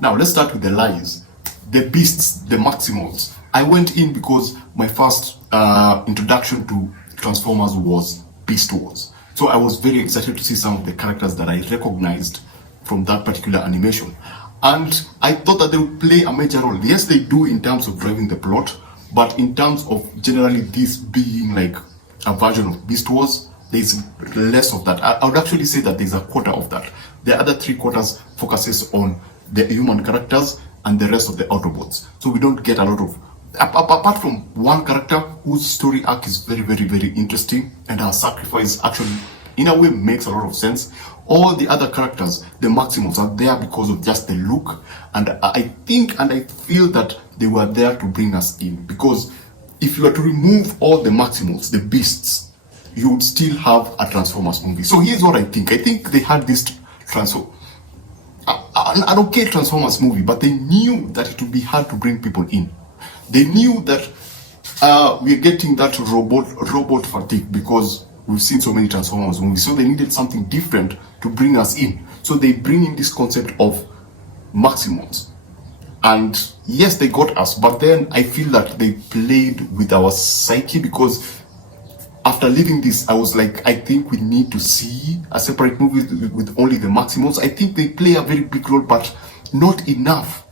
Now, let's start with the lies. The beasts, the Maximals. I went in because my first introduction to Transformers was Beast Wars. So I was very excited to see some of the characters that I recognized from that particular animation. And I thought that they would play a major role. Yes, they do in terms of driving the plot, but in terms of generally this being like a version of Beast Wars, there's less of that. I would actually say that there's a quarter of that. The other 3/4 focuses on the human characters and the rest of the Autobots. So we don't get a lot of, apart from one character whose story arc is very, very, very interesting, and her sacrifice actually in a way makes a lot of sense. All the other characters, the Maximals, are there because of just the look, and I think and I feel that they were there to bring us in, because if you were to remove all the Maximals, the beasts, you would still have a Transformers movie. So here's what I think. I think they had this an okay Transformers movie, but they knew that it would be hard to bring people in. They knew that we're getting that robot fatigue because we've seen so many Transformers movies. So they needed something different to bring us in. So they bring in this concept of Maximals. And yes, they got us, but then I feel that they played with our psyche, because after leaving this, I was like, I think we need to see a separate movie with only the Maximals. I think they play a very big role, but not enough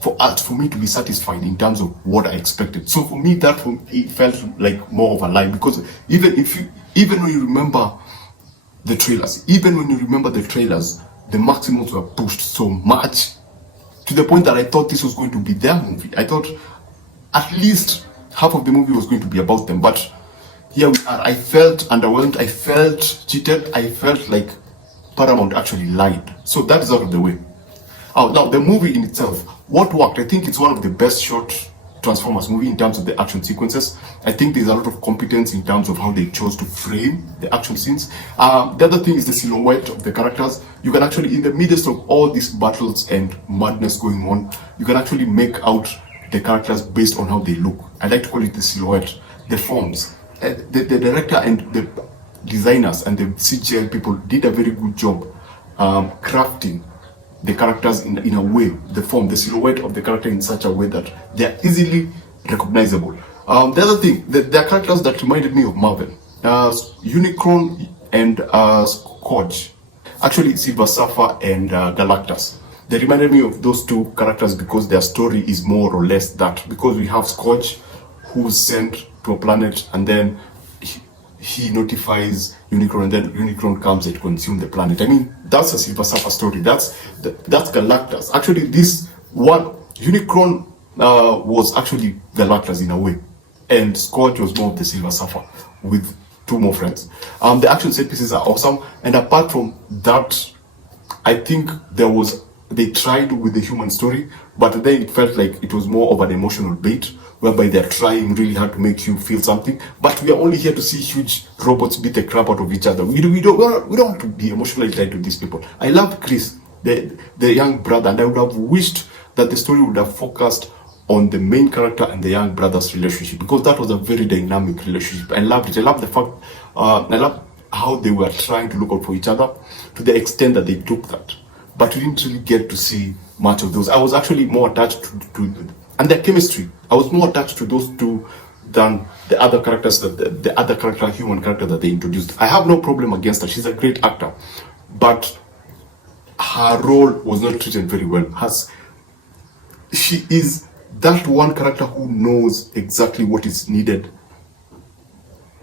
for me to be satisfied in terms of what I expected. So for me, it felt like more of a lie, because even when you remember the trailers, the Maximals were pushed so much to the point that I thought this was going to be their movie. I thought at least half of the movie was going to be about them, but here we are. I felt underwhelmed, I felt cheated, I felt like Paramount actually lied. So that is out of the way. Now the movie in itself, what worked? I think it's one of the best shot Transformers movie in terms of the action sequences. I think there's a lot of competence in terms of how they chose to frame the action scenes. The other thing is the silhouette of the characters. You can actually, in the midst of all these battles and madness going on, you can actually make out the characters based on how they look. I like to call it the silhouette, the forms. The director and the designers and the CGI people did a very good job crafting the characters in a way, the form, the silhouette of the character in such a way that they are easily recognizable. The other thing, there are characters that reminded me of Marvel. Unicron and Scourge. Actually, Silver Surfer and Galactus. They reminded me of those two characters because their story is more or less that. Because we have Scourge, who's sent to a planet, and then he notifies Unicron, and then Unicron comes and consumes the planet. I mean, that's a Silver Surfer story. That's Galactus. Actually, this one, Unicron was actually Galactus in a way, and Scourge was more of the Silver Surfer with two more friends. The action set pieces are awesome, and apart from that, I think they tried with the human story, but then it felt like it was more of an emotional bait, whereby they're trying really hard to make you feel something, but we are only here to see huge robots beat the crap out of each other. We don't want to be emotionally tied to these people. I love Chris, the young brother, and I would have wished that the story would have focused on the main character and the young brother's relationship, because that was a very dynamic relationship. I loved it. I love the fact, I love how they were trying to look out for each other to the extent that they took that. But we didn't really get to see much of those. I was actually more attached to and their chemistry. I was more attached to those two than the other characters, the other character, human character that they introduced. I have no problem against her. She's a great actor, but her role was not treated very well. She is that one character who knows exactly what is needed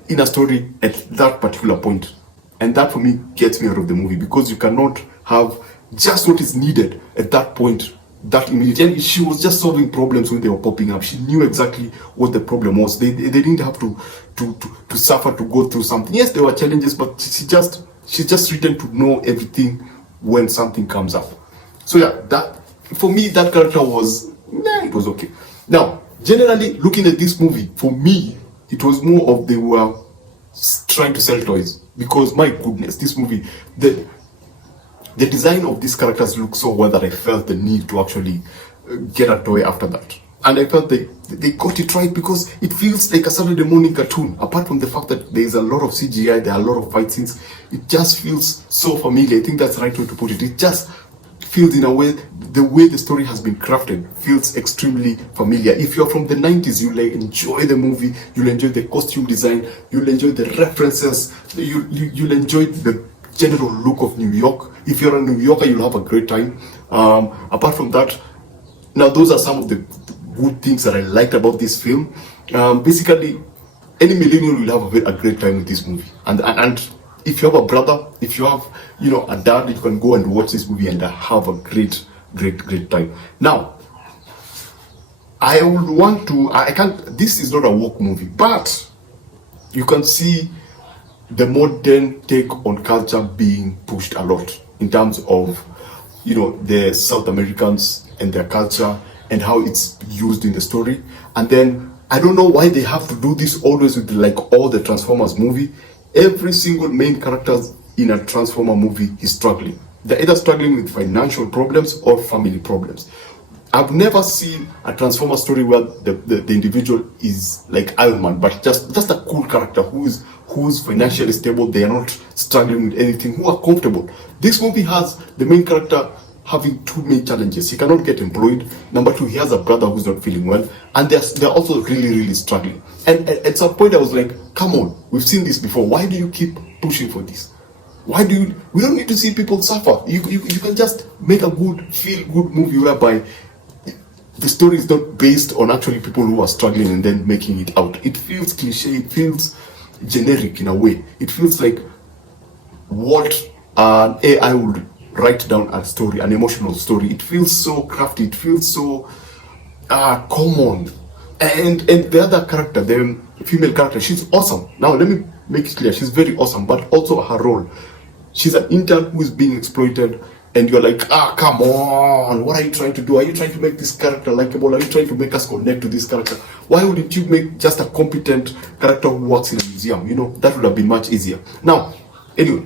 in a story at that particular point. And that for me gets me out of the movie, because you cannot have just what is needed at that point, that immediately. She was just solving problems when they were popping up. She knew exactly what the problem was. They didn't have to suffer to go through something. Yes, there were challenges, but she's just written to know everything when something comes up. So yeah, that for me, that character was, it was okay. Now, generally looking at this movie, for me, it was more of they were trying to sell toys, because my goodness, this movie, the design of these characters look so well that I felt the need to actually get a toy after that. And I felt they got it right, because it feels like a Saturday morning cartoon. Apart from the fact that there is a lot of CGI, there are a lot of fight scenes, it just feels so familiar. I think that's the right way to put it. It just feels in a way, the way the story has been crafted feels extremely familiar. If you're from the 90s, you'll enjoy the movie, you'll enjoy the costume design, you'll enjoy the references, you'll enjoy the general look of New York. If you're a New Yorker, you'll have a great time. Apart from that, now those are some of the good things that I liked about this film. Basically, any millennial will have a great time with this movie. And if you have a brother, if you have, a dad, you can go and watch this movie and have a great time. Now, I would want to, this is not a woke movie, but you can see the modern take on culture being pushed a lot in terms of, the South Americans and their culture and how it's used in the story. And then, I don't know why they have to do this always with all the Transformers movie. Every single main character in a Transformer movie is struggling. They're either struggling with financial problems or family problems. I've never seen a Transformer story where the individual is like Iron Man, but just a cool character who's financially stable, they are not struggling with anything, who are comfortable. This movie has the main character having two main challenges. He cannot get employed. Number two, he has a brother who's not feeling well, and they're also really struggling. And at some point I was like, come on, we've seen this before. Why do you keep pushing for this? We don't need to see people suffer. You can just make a good, feel-good movie whereby the story is not based on actually people who are struggling and then making it out. It feels cliche, it feels generic in a way. It feels like what an AI would write down a story, an emotional story. It feels so crafty, it feels so common. And the other character, the female character, she's awesome. Now let me make it clear, she's very awesome, but also her role. She's an intern who is being exploited, and you're like, come on, what are you trying to do? Are you trying to make this character likable? Are you trying to make us connect to this character? Why wouldn't you make just a competent character who works in a museum? That would have been much easier. Now, anyway,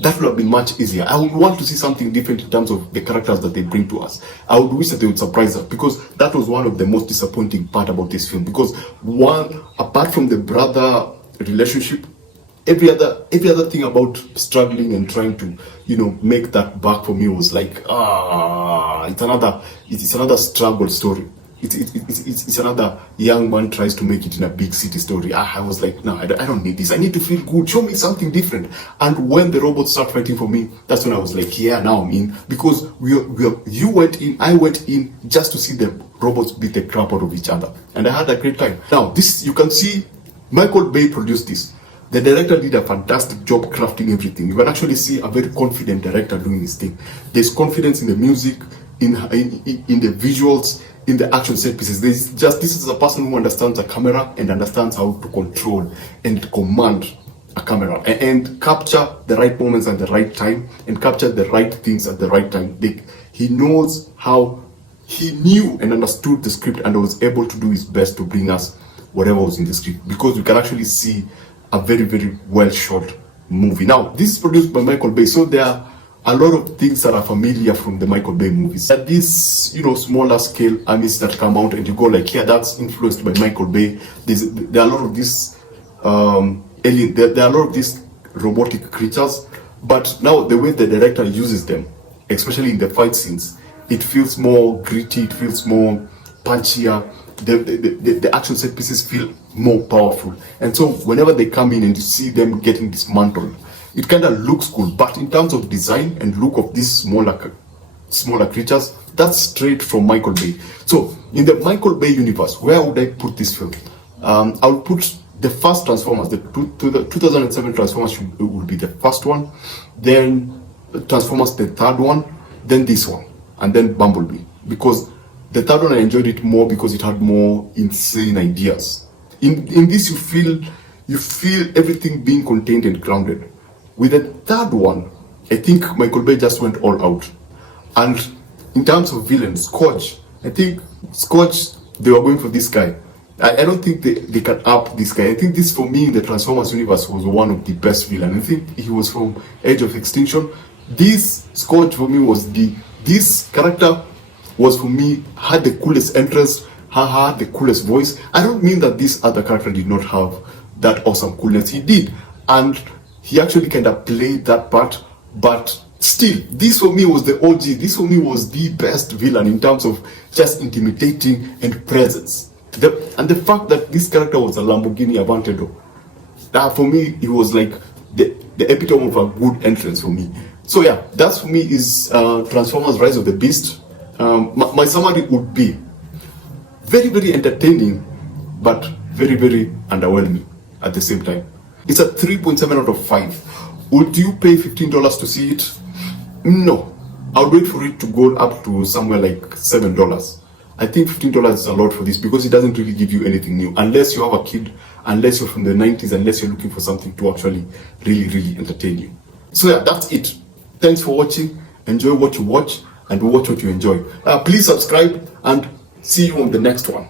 that would have been much easier. I would want to see something different in terms of the characters that they bring to us. I would wish that they would surprise us, because that was one of the most disappointing part about this film. Because apart from the brother relationship, every other thing about struggling and trying to, make that back for me was like, it's another struggle story. It's another young man tries to make it in a big city story. I was like, no, I don't need this. I need to feel good. Show me something different. And when the robots start fighting for me, that's when I was like, yeah, now I'm in. Because you went in, I went in just to see the robots beat the crap out of each other. And I had a great time. Now, this, you can see, Michael Bay produced this. The director did a fantastic job crafting everything. You can actually see a very confident director doing his thing. There's confidence in the music, in the visuals, in the action set pieces. This is a person who understands a camera and understands how to control and command a camera and capture the right moments at the right time and capture the right things at the right time. He knows how, he knew and understood the script and was able to do his best to bring us whatever was in the script, because you can actually see a very, very well shot movie. Now, this is produced by Michael Bay, so there are a lot of things that are familiar from the Michael Bay movies. At this, smaller scale armies that come out and you go like, yeah, that's influenced by Michael Bay. There are a lot of these alien, there are a lot of these robotic creatures, but now the way the director uses them, especially in the fight scenes, it feels more gritty, it feels more punchier. The action set pieces feel more powerful, and so whenever they come in and you see them getting dismantled, it kind of looks cool. But in terms of design and look of these smaller creatures, that's straight from Michael Bay. So in the Michael Bay universe, where would I put this film? I would put the first Transformers, the 2007 Transformers would be the first one, then Transformers the third one, then this one, and then Bumblebee. Because the third one I enjoyed it more because it had more insane ideas. In this you feel everything being contained and grounded. With the third one, I think Michael Bay just went all out. And in terms of villains, Scourge, I think Scourge, they were going for this guy. I don't think they can up this guy. I think this, for me, in the Transformers universe, was one of the best villains. I think he was from Age of Extinction. This Scourge for me was this character was, for me, had the coolest entrance, had the coolest voice. I don't mean that this other character did not have that awesome coolness. He did. And he actually kind of played that part, but still, this for me was the OG. This for me was the best villain in terms of just intimidating and presence. And the fact that this character was a Lamborghini Aventador, that for me, it was like the epitome of a good entrance for me. So yeah, that for me is Transformers Rise of the Beast. My summary would be very, very entertaining, but very, very underwhelming at the same time. It's a 3.7 out of 5. Would you pay $15 to see it? No. I'll wait for it to go up to somewhere like $7. I think $15 is a lot for this because it doesn't really give you anything new. Unless you have a kid, unless you're from the 90s, unless you're looking for something to actually really, really entertain you. So yeah, that's it. Thanks for watching. Enjoy what you watch and watch what you enjoy. Please subscribe and see you on the next one.